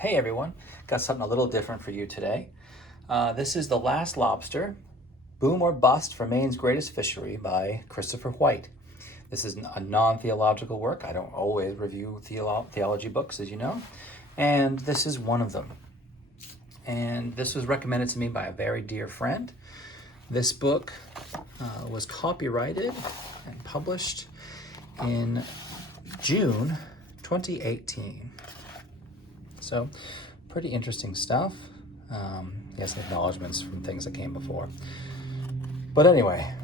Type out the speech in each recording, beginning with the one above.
Hey everyone, got something a little different for you today. This is The Last Lobster, Boom or Bust for Maine's Greatest Fishery by Christopher White. This is a non-theological work. I don't always review theology books, as you know, and this is one of them. And this was recommended to me by a very dear friend. This book was copyrighted and published in June 2018. So, pretty interesting stuff. He has acknowledgments from things that came before. But anyway,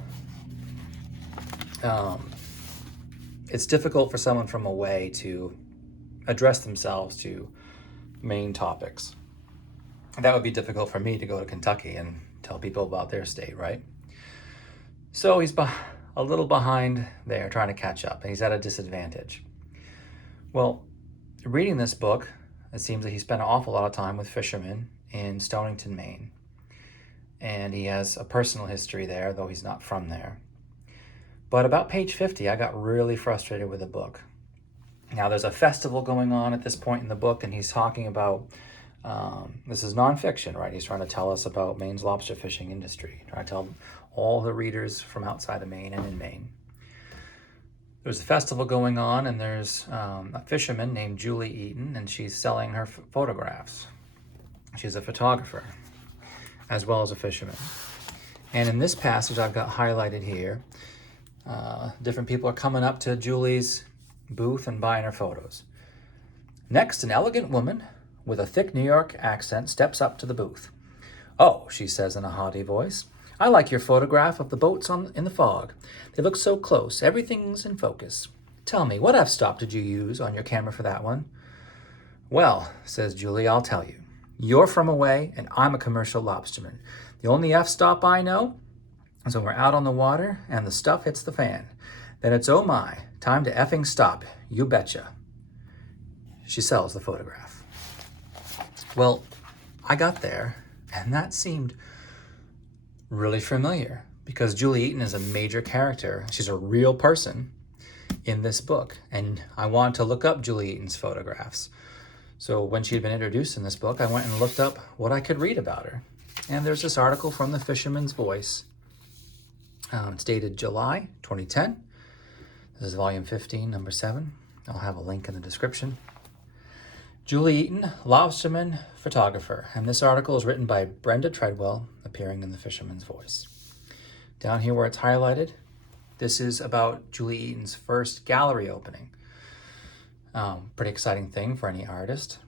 it's difficult for someone from away to address themselves to Maine topics. That would be difficult for me to go to Kentucky and tell people about their state, right? So he's a little behind there trying to catch up, and he's at a disadvantage. Well, reading this book, it seems that he spent an awful lot of time with fishermen in Stonington, Maine. And he has a personal history there, though he's not from there. But about page 50, I got really frustrated with the book. Now, there's a festival going on at this point in the book, and he's talking about, this is nonfiction, right? He's trying to tell us about Maine's lobster fishing industry, trying to tell all the readers from outside of Maine and in Maine. There's a festival going on, and there's a fisherman named Julie Eaton, and she's selling her photographs. She's a photographer, as well as a fisherman. And in this passage I've got highlighted here, different people are coming up to Julie's booth and buying her photos. Next, an elegant woman with a thick New York accent steps up to the booth. "Oh," she says in a haughty voice, "I like your photograph of the boats in the fog. They look so close. Everything's in focus. Tell me, what f-stop did you use on your camera for that one?" "Well," says Julie, "I'll tell you. You're from away, and I'm a commercial lobsterman. The only f-stop I know is when we're out on the water and the stuff hits the fan. Then it's, oh my, time to effing stop. You betcha." She sells the photograph. Well, I got there, and that seemed really familiar because Julie Eaton is a major character. She's a real person in this book, and I wanted to look up Julie Eaton's photographs. So when she had been introduced in this book, I went and looked up what I could read about her. And there's this article from the Fisherman's Voice. It's dated July 2010. This is volume 15, number 7. I'll have a link in the description. Julie Eaton, lobsterman, photographer. And this article is written by Brenda Treadwell, appearing in the Fisherman's Voice. Down here where it's highlighted, this is about Julie Eaton's first gallery opening. Pretty exciting thing for any artist.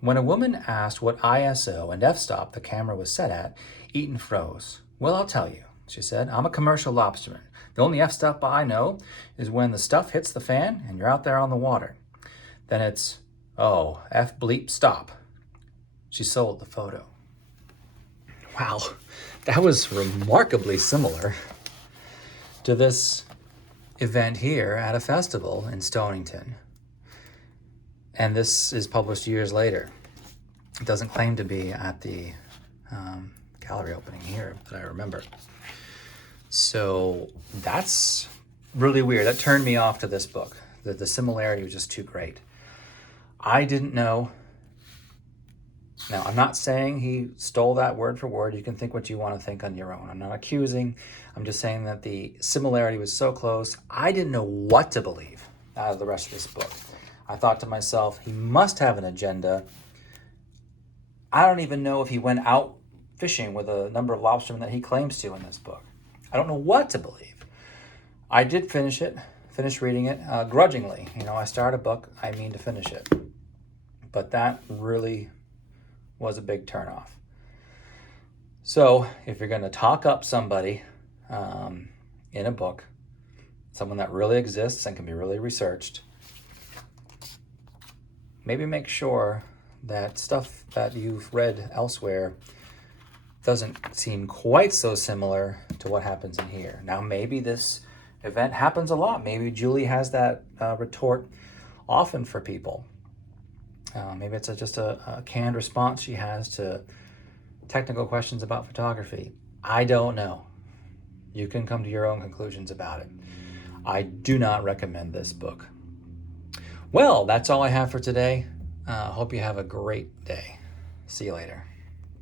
When a woman asked what ISO and f-stop the camera was set at, Eaton froze. "Well, I'll tell you," she said. "I'm a commercial lobsterman. The only f-stop I know is when the stuff hits the fan and you're out there on the water. Then it's, oh, F bleep stop." She sold the photo. Wow, that was remarkably similar to this event here at a festival in Stonington. And this is published years later. It doesn't claim to be at the gallery opening here that I remember. So that's really weird. That turned me off to this book. The similarity was just too great. I didn't know. Now, I'm not saying he stole that word for word. You can think what you want to think on your own. I'm not accusing. I'm just saying that the similarity was so close, I didn't know what to believe out of the rest of this book. I thought to myself, he must have an agenda. I don't even know if he went out fishing with a number of lobstermen that he claims to in this book. I don't know what to believe. I did finish reading it grudgingly. You know, I start a book, I mean to finish it. But that really was a big turnoff. So if you're going to talk up somebody in a book, someone that really exists and can be really researched, maybe make sure that stuff that you've read elsewhere doesn't seem quite so similar to what happens in here. Now, maybe this event happens a lot. Maybe Julie has that retort often for people. Maybe it's just a canned response she has to technical questions about photography. I don't know. You can come to your own conclusions about it. I do not recommend this book. Well, that's all I have for today. Hope you have a great day. See you later.